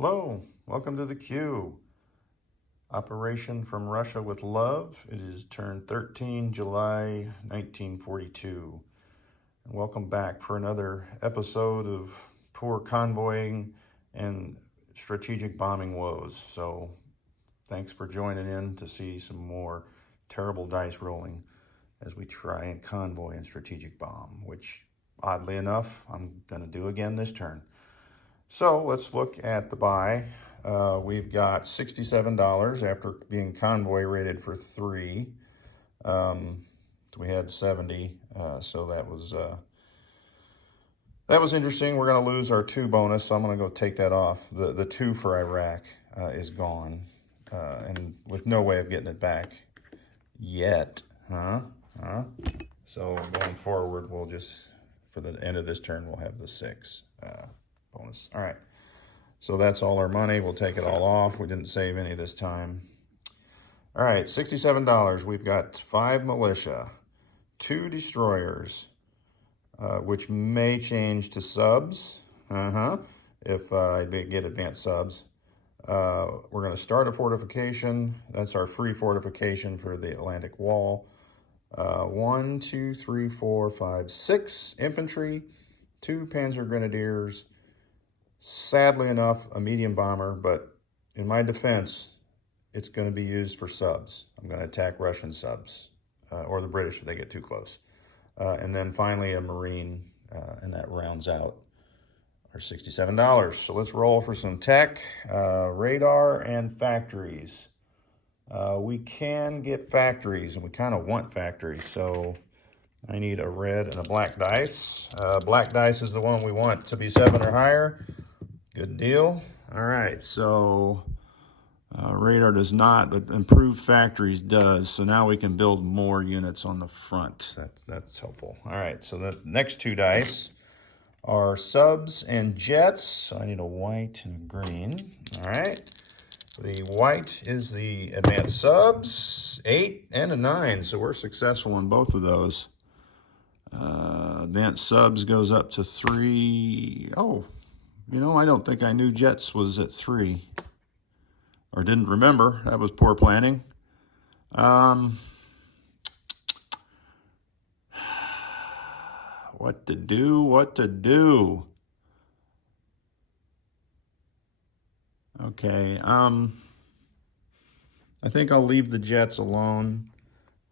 Hello, welcome to the Q. Operation from Russia with Love. It is turned 13 July 1942. And welcome back for another episode of poor convoying and strategic bombing woes. So thanks for joining in to see some more terrible dice rolling as we try and convoy and strategic bomb, which oddly enough, I'm going to do again this turn. So let's look at the buy. We've got $67 after being convoy rated for 3. We had 70, so that was interesting. We're going to lose our 2 bonus, so I'm going to go take that off. The 2 for Iraq is gone, and with no way of getting it back yet. So going forward, we'll just, for the end of this turn, we'll have the 6 bonus. All right, so that's all our money. We'll take it all off. We didn't save any this time. All right, $67. We've got 5 militia, 2 destroyers, which may change to subs, if I get advanced subs. We're going to start a fortification. That's our free fortification for the Atlantic Wall. 1, 2, 3, 4, 5, 6 infantry, 2 Panzer Grenadiers, sadly enough, a medium bomber, but in my defense, it's going to be used for subs. I'm going to attack Russian subs, or the British if they get too close. And then finally a Marine, and that rounds out our $67. So let's roll for some tech, radar, and factories. We can get factories, and we kind of want factories, so I need a red and a black dice. Black dice is the one we want to be 7 or higher. Good deal. All right, so radar does not, but improved factories does. So now we can build more units on the front. That's helpful. All right, so the next 2 dice are subs and jets. So I need a white and a green. All right. The white is the advanced subs, 8 and a 9. So we're successful in both of those. Advanced subs goes up to 3. Oh, you know, I don't think I knew jets was at 3. Or didn't remember. That was poor planning. What to do? Okay, I think I'll leave the jets alone.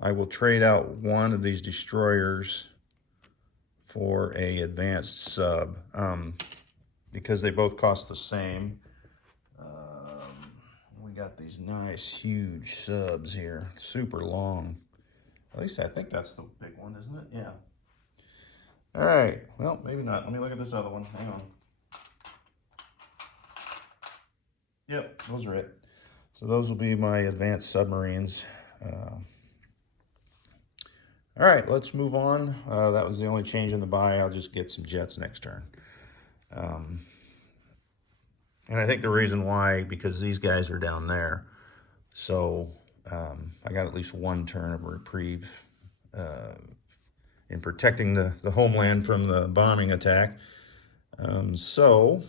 I will trade out one of these destroyers for a advanced sub, because they both cost the same. We got these nice, huge subs here, super long. At least I think that's the big one, isn't it? Yeah. All right, well, maybe not. Let me look at this other one. Hang on. Yep, those are it. So those will be my advanced submarines. All right, let's move on. That was the only change in the buy. I'll just get some jets next turn. And I think the reason why, because these guys are down there. So I got at least 1 turn of reprieve in protecting the homeland from the bombing attack. So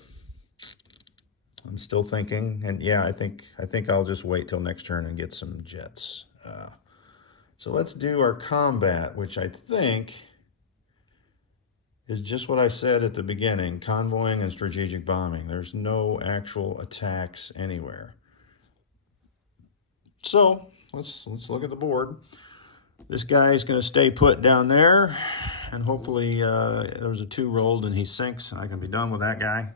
I'm still thinking, and yeah, I think I'll just wait till next turn and get some jets. So let's do our combat, which I think is just what I said at the beginning, convoying and strategic bombing. There's no actual attacks anywhere. So let's look at the board. This guy's going to stay put down there, and hopefully there's a 2 rolled and he sinks, and I can be done with that guy.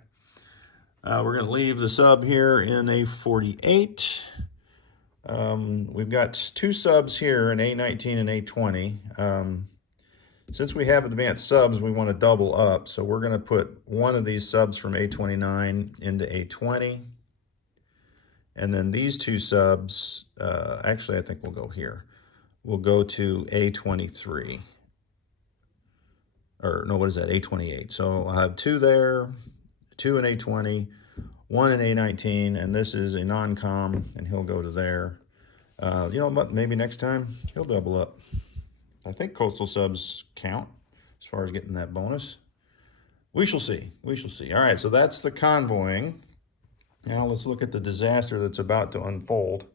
We're going to leave the sub here in a 48. We've got 2 subs here, an A19 and A20. Since we have advanced subs, we want to double up. So we're going to put one of these subs from A29 into A20. And then these 2 subs, actually I think we'll go here. We'll go to A23. Or no, what is that? A28. So I'll have 2 there, 2 in A20, 1 in A19, and this is a non-com, and he'll go to there. You know what, maybe next time he'll double up. I think coastal subs count as far as getting that bonus. We shall see. We shall see. All right, so that's the convoying. Now let's look at the disaster that's about to unfold.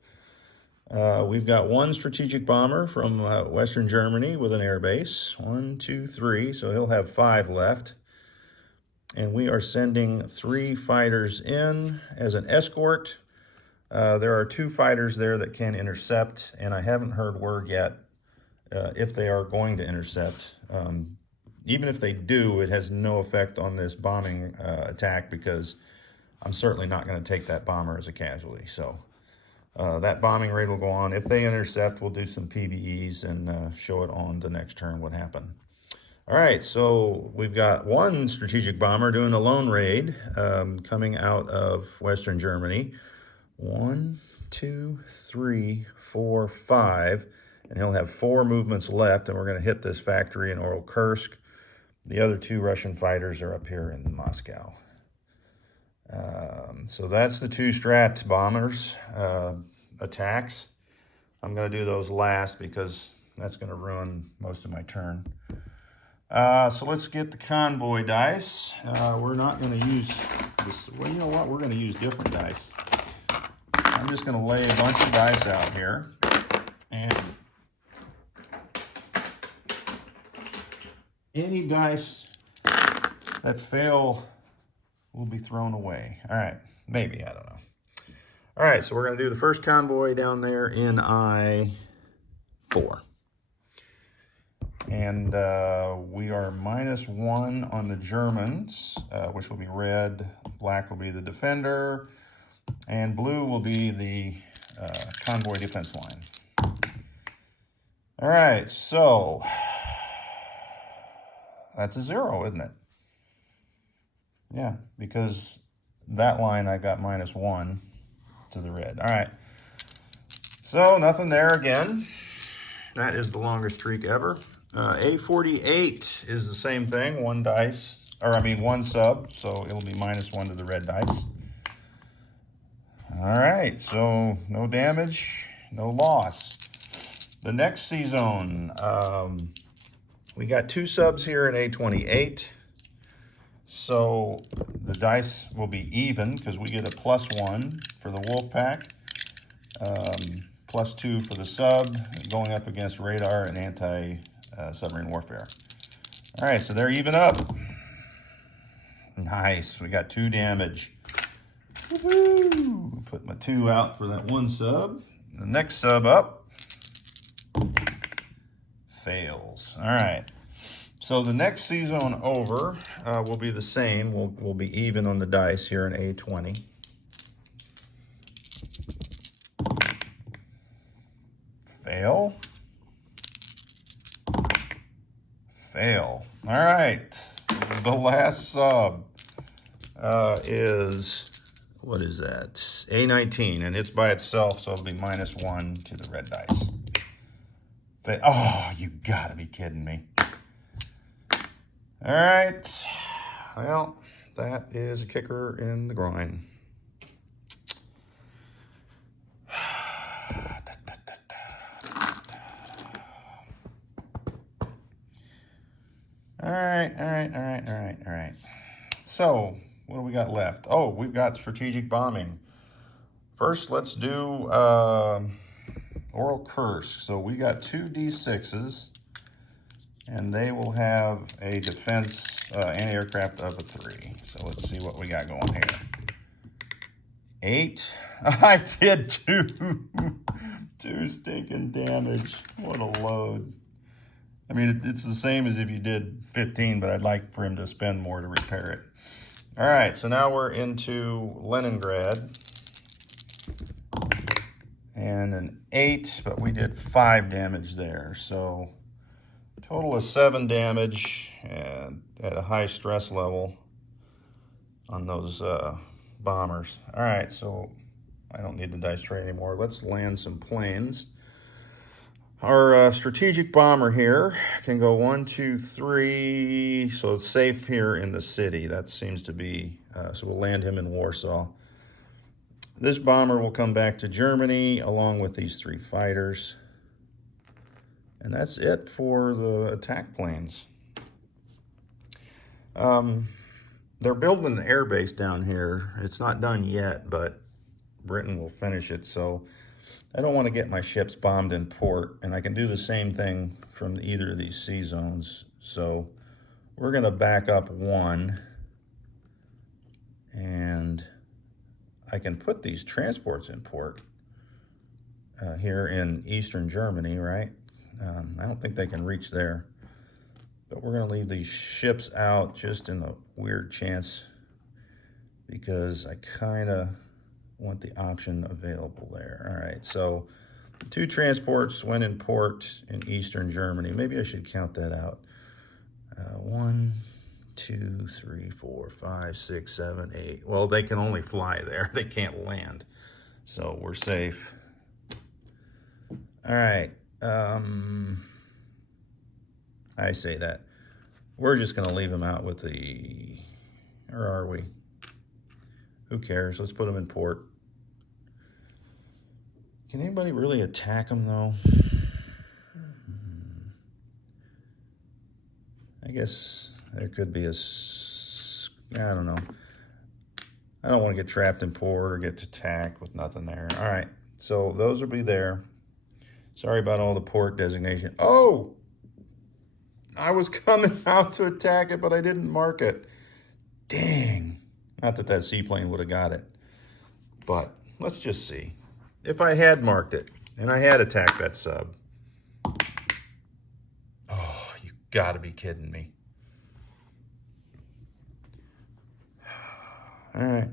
We've got one strategic bomber from Western Germany with an air base. 1, 2, 3, so he'll have 5 left. And we are sending 3 fighters in as an escort. There are 2 fighters there that can intercept, and I haven't heard word yet if they are going to intercept. Even if they do, it has no effect on this bombing attack because I'm certainly not going to take that bomber as a casualty. So that bombing raid will go on. If they intercept, we'll do some PBEs and show it on the next turn what happened. All right, so we've got one strategic bomber doing a lone raid coming out of Western Germany. 1, 2, 3, 4, 5, and he'll have 4 movements left, and we're going to hit this factory in Kursk. The other 2 Russian fighters are up here in Moscow. So that's the 2 strat bombers attacks. I'm going to do those last because that's going to ruin most of my turn. So let's get the convoy dice. We're not going to use this. Well, you know what? We're going to use different dice. I'm just going to lay a bunch of dice out here. And any dice that fail will be thrown away. All right. Maybe. I don't know. All right. So we're going to do the first convoy down there in I-4. And we are -1 on the Germans, which will be red. Black will be the defender. And blue will be the convoy defense line. All right, so that's a 0, isn't it? Yeah, because that line I got -1 to the red. All right, so nothing there again. That is the longest streak ever. A48 is the same thing, 1 dice, or I mean 1 sub, so it'll be -1 to the red dice. All right, so no damage, no loss. The next C-zone, we got 2 subs here in A28. So the dice will be even because we get a +1 for the wolf pack, +2 for the sub, going up against radar and anti-submarine warfare. All right, so they're even up. Nice, we got 2 damage. Woohoo! Put my 2 out for that 1 sub. The next sub up fails. All right. So the next C-zone over will be the same. We'll be even on the dice here in A20. Fail. Fail. All right. The last sub is... what is that? A19, and it's by itself, so it'll be -1 to the red dice. Oh, you gotta be kidding me. All right. Well, that is a kicker in the groin. All right. So, what do we got left? Oh, we've got strategic bombing. First, let's do Kursk. So we got 2 D6s, and they will have a defense anti-aircraft of a 3. So let's see what we got going here. 8. I did 2 stinking damage. What a load. I mean, it's the same as if you did 15, but I'd like for him to spend more to repair it. All right, so now we're into Leningrad. And an 8, but we did 5 damage there. So total of 7 damage and at a high stress level on those bombers. All right, so I don't need the dice tray anymore. Let's land some planes. Our strategic bomber here can go 1, 2, 3, so it's safe here in the city. That seems to be, so we'll land him in Warsaw. This bomber will come back to Germany along with these 3 fighters. And that's it for the attack planes. they're building an air base down here. It's not done yet, but Britain will finish it. So I don't want to get my ships bombed in port, and I can do the same thing from either of these sea zones. So we're going to back up one, and I can put these transports in port here in eastern Germany, right? I don't think they can reach there, but we're going to leave these ships out just in a weird chance because I kind of want the option available there. All right, so the 2 transports went in port in eastern Germany. Maybe I should count that out. 1, 2, 3, 4, 5, 6, 7, 8. Well, they can only fly there. They can't land. So we're safe. All right. I say that. We're just going to leave them out with the... Or are we? Who cares? Let's put them in port. Can anybody really attack them, though? I guess there could be a... I don't know. I don't want to get trapped in port or get attacked with nothing there. All right, so those will be there. Sorry about all the port designation. Oh! I was coming out to attack it, but I didn't mark it. Dang. Not that that seaplane would have got it. But let's just see. If I had marked it and I had attacked that sub. Oh, you gotta be kidding me. All right.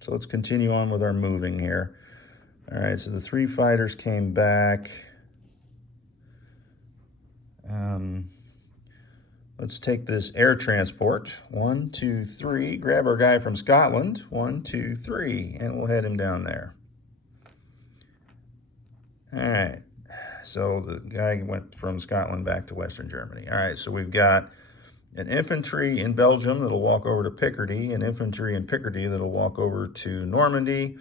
So let's continue on with our moving here. All right, so the 3 fighters came back. Let's take this air transport. 1, 2, 3. Grab our guy from Scotland. 1, 2, 3. And we'll head him down there. All right. So the guy went from Scotland back to Western Germany. All right, so we've got an infantry in Belgium that'll walk over to Picardy, an infantry in Picardy that'll walk over to Normandy.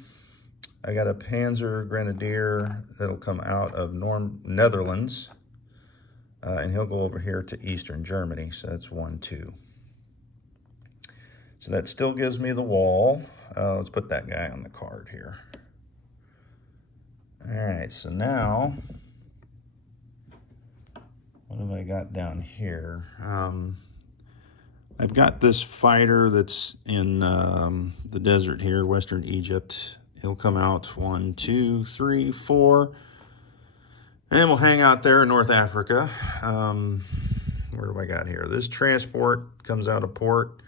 I got a Panzer Grenadier that'll come out of Netherlands. And he'll go over here to Eastern Germany. So that's 1, 2. So that still gives me the wall. Let's put that guy on the card here. All right, so now, what have I got down here? I've got this fighter that's in the desert here, Western Egypt. He'll come out 1, 2, 3, 4. And we'll hang out there in North Africa. Where do I got here? This transport comes out of port.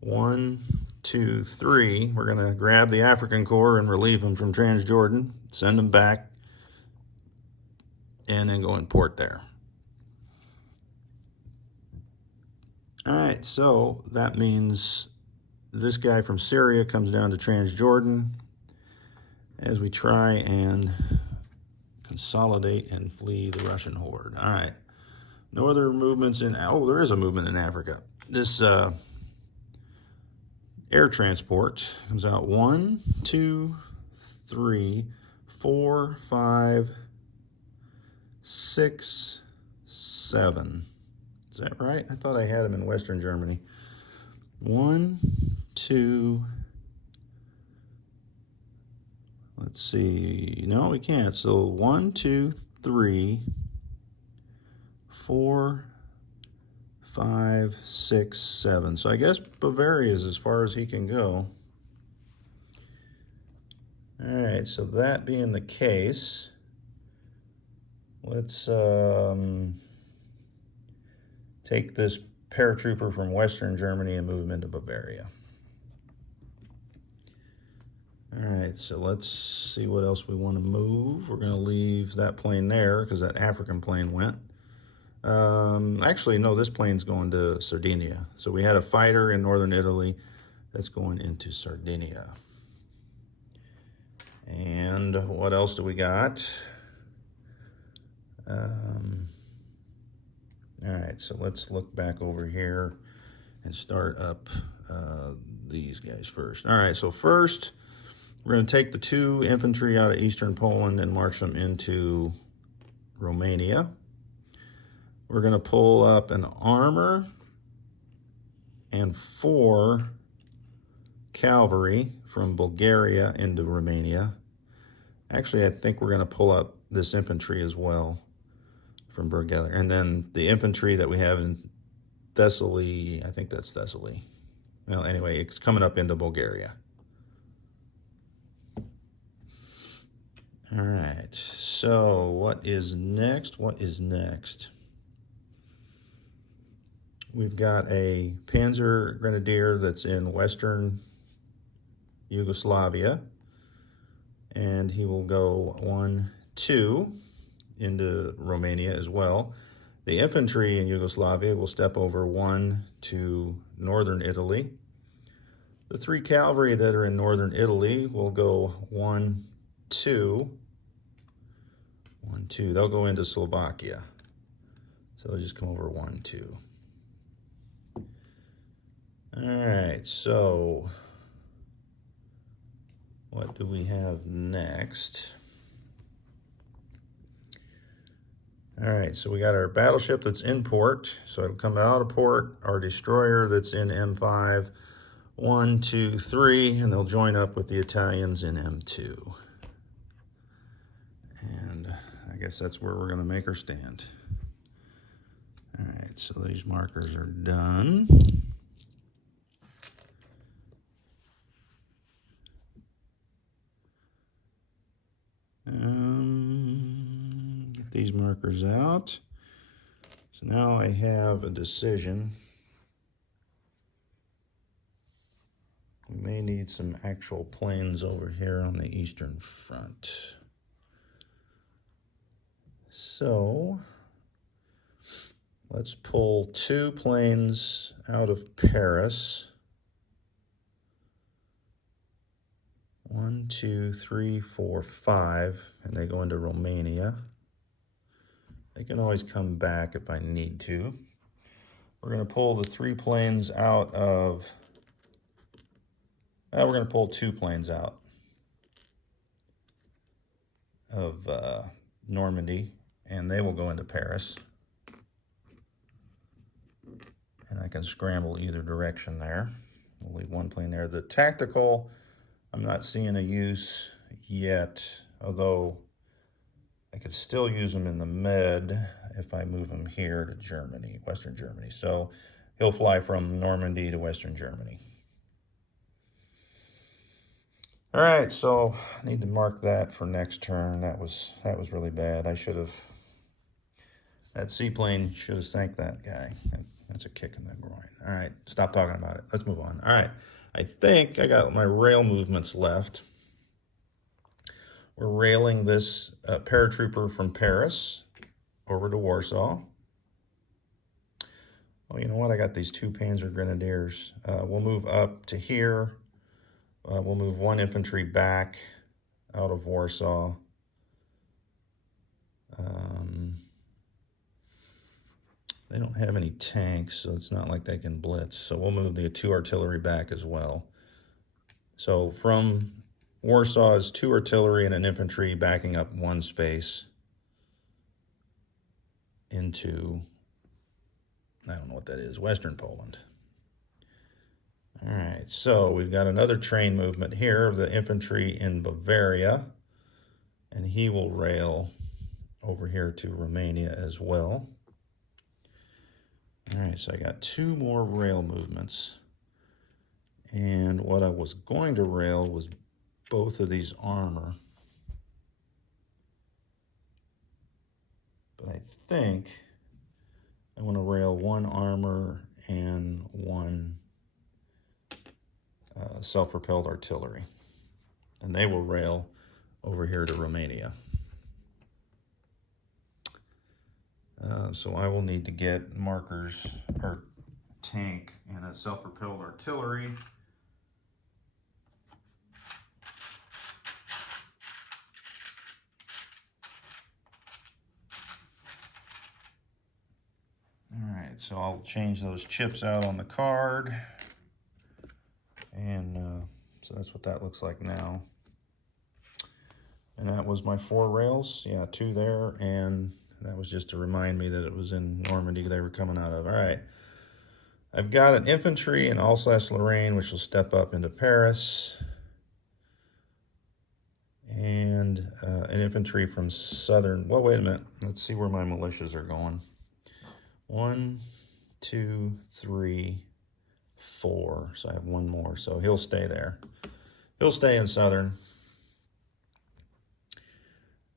1, 2, 3. We're going to grab the African Corps and relieve them from Transjordan, send them back, and then go in port there. All right, so that means this guy from Syria comes down to Transjordan as we try and consolidate and flee the Russian horde. All right. No other movements in... Oh, there is a movement in Africa. This air transport comes out 1, 2, 3, 4, 5, 6, 7. Is that right? I thought I had them in Western Germany. 1, 2... Let's see. No, we can't. So 1, 2, 3, 4, 5, 6, 7. So I guess Bavaria is as far as he can go. All right, so that being the case, let's take this paratrooper from Western Germany and move him into Bavaria. All right, so let's see what else we want to move. We're going to leave that plane there because that African plane went. Actually, no, this plane's going to Sardinia. So we had a fighter in northern Italy that's going into Sardinia. And what else do we got? All right, so let's look back over here and start up these guys first. All right, so first, we're going to take the 2 infantry out of eastern Poland and march them into Romania. We're going to pull up an armor and 4 cavalry from Bulgaria into Romania. Actually, I think we're going to pull up this infantry as well from Bulgaria. And then the infantry that we have in Thessaly, I think that's Thessaly. Well, anyway, it's coming up into Bulgaria. All right, so what is next? What is next? We've got a Panzer Grenadier that's in Western Yugoslavia, and he will go 1, 2 into Romania as well. The infantry in Yugoslavia will step over 1 to northern Italy. The 3 cavalry that are in northern Italy will go 1, 2, 1, 2. They'll go into Slovakia. So they'll just come over 1, 2. All right, so what do we have next? All right, so we got our battleship that's in port, so it'll come out of port, our destroyer that's in M5, 1, 2, 3, and they'll join up with the Italians in M2. And I guess that's where we're gonna make our stand. All right, so these markers are done. Get these markers out. So now I have a decision. We may need some actual planes over here on the eastern front. So let's pull 2 planes out of Paris. 1, 2, 3, 4, 5, and they go into Romania. They can always come back if I need to. We're going to pull the 3 planes out of, we're going to pull 2 planes out of Normandy, and they will go into Paris. And I can scramble either direction there. We'll leave 1 plane there. The tactical, I'm not seeing a use yet, although I could still use them in the Med if I move them here to Germany, Western Germany. So he'll fly from Normandy to Western Germany. All right, so I need to mark that for next turn. That was really bad. I should have, that seaplane should have sank that guy. That's a kick in the groin. All right, stop talking about it. Let's move on. All right, I think I got my rail movements left. We're railing this paratrooper from Paris over to Warsaw. Well, you know what? I got these 2 Panzer Grenadiers. We'll move up to here. We'll move 1 infantry back out of Warsaw. They don't have any tanks, so it's not like they can blitz. So we'll move the 2 artillery back as well. So from Warsaw is 2 artillery and an infantry backing up 1 space into, I don't know what that is, Western Poland. All right, so we've got another train movement here of the infantry in Bavaria, and he will rail over here to Romania as well. All right, so I got 2 more rail movements. And what I was going to rail was both of these armor. But I think I want to rail 1 armor and 1 self-propelled artillery. And they will rail over here to Romania. So I will need to get markers or tank and a self-propelled artillery. All right, so I'll change those chips out on the card. And so that's what that looks like now. And that was my 4 rails. Yeah, 2 there, and that was just to remind me that it was in Normandy they were coming out of. All right. I've got an infantry in Alsace-Lorraine, which will step up into Paris. And an infantry from southern, well, wait a minute. Let's see where my militias are going. 1, 2, 3, 4. So I have one more. So he'll stay there. He'll stay in southern.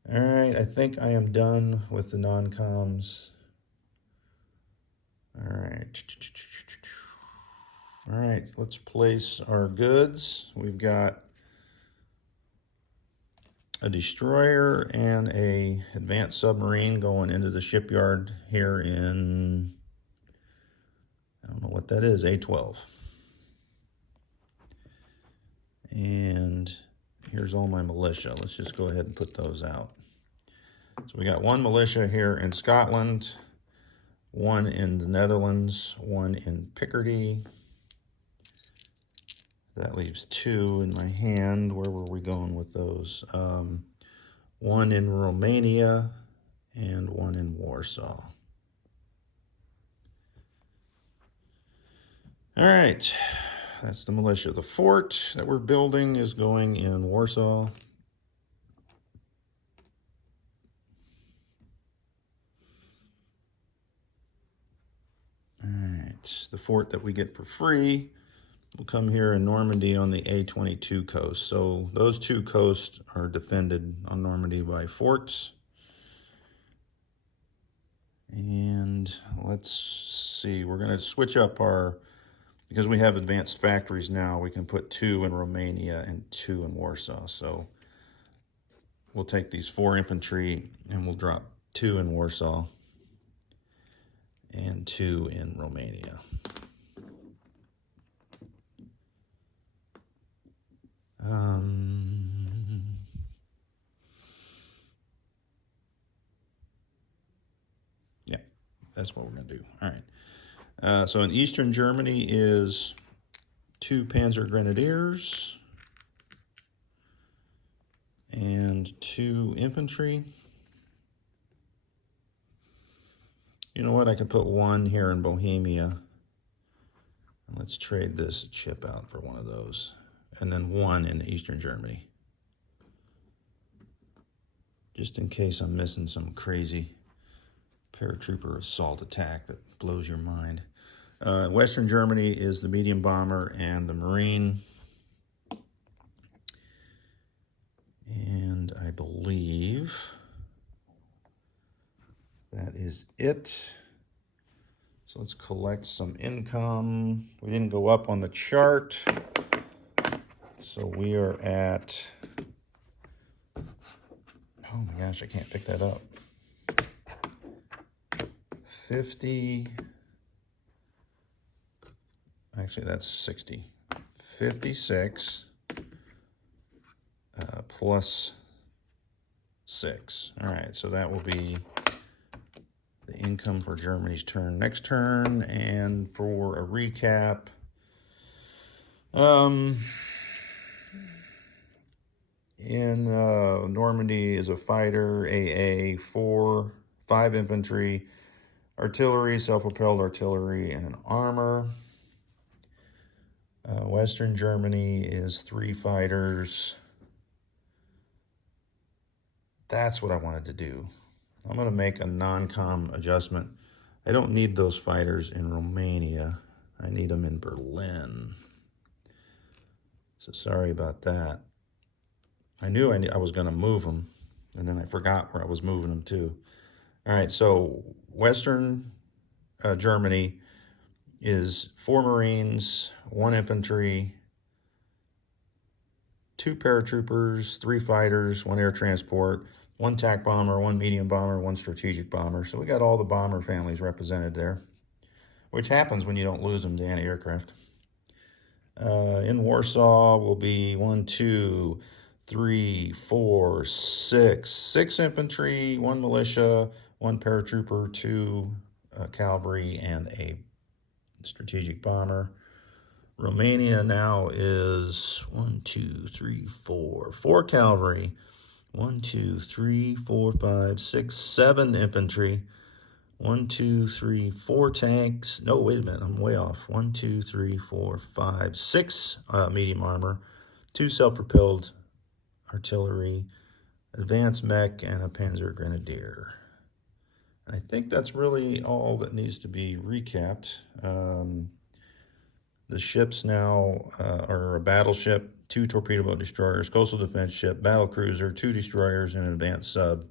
All right, I think I am done with the non-coms. All right. All right, let's place our goods. We've got a destroyer and a advanced submarine going into the shipyard here in, I don't know what that is, A12. And here's all my militia. Let's just go ahead and put those out. So we got one militia here in Scotland, one in the Netherlands, one in Picardy. That leaves 2 in my hand. Where were we going with those? One in Romania and one in Warsaw. All right, that's the militia. The fort that we're building is going in Warsaw. All right, the fort that we get for free will come here in Normandy on the A22 coast. So those 2 coasts are defended on Normandy by forts. And let's see, we're going to switch up our, because we have advanced factories now, we can put 2 in Romania and 2 in Warsaw. So we'll take these 4 infantry and we'll drop 2 in Warsaw and 2 in Romania. Yeah, that's what we're going to do. All right. So in Eastern Germany is 2 Panzer Grenadiers and 2 infantry. You know what? I can put 1 here in Bohemia. And let's trade this chip out for one of those. And then 1 in Eastern Germany. Just in case I'm missing some crazy paratrooper assault attack that blows your mind. Western Germany is the medium bomber and the Marine. And I believe that is it. So let's collect some income. We didn't go up on the chart. So we are at, oh my gosh, I can't pick that up. 50, actually that's 60. 56 plus 6. All right, so that will be the income for Germany's turn next turn. And for a recap, in Normandy is a fighter, AA, 5 infantry, artillery, self-propelled artillery, and an armor. Western Germany is 3 fighters. That's what I wanted to do. I'm going to make a non-com adjustment. I don't need those fighters in Romania. I need them in Berlin. So sorry about that. I knew I was going to move them, and then I forgot where I was moving them to. All right, so Western Germany is 4 Marines, 1 infantry, 2 paratroopers, 3 fighters, 1 air transport, 1 TAC bomber, 1 medium bomber, 1 strategic bomber. So we got all the bomber families represented there, which happens when you don't lose them to anti-aircraft. In Warsaw will be 1, 2, 3, 4, 6 infantry, 1 militia, 1 paratrooper, 2 cavalry, and a strategic bomber. Romania now is 1, 2, 3, 4 cavalry, 1, 2, 3, 4, 5, 6, 7 infantry, 1, 2, 3, 4 tanks. No, wait a minute, I'm way off. 1, 2, 3, 4, 5, 6 medium armor, 2 self-propelled artillery, advanced mech, and a Panzer Grenadier. And I think that's really all that needs to be recapped. The ships now are a battleship, 2 torpedo boat destroyers, coastal defense ship, battle cruiser, 2 destroyers, and an advanced sub.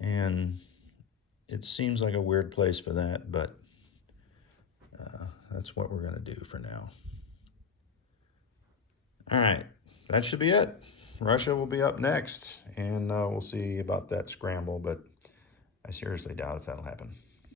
And it seems like a weird place for that, but that's what we're going to do for now. All right, that should be it. Russia will be up next, and we'll see about that scramble, but I seriously doubt if that'll happen.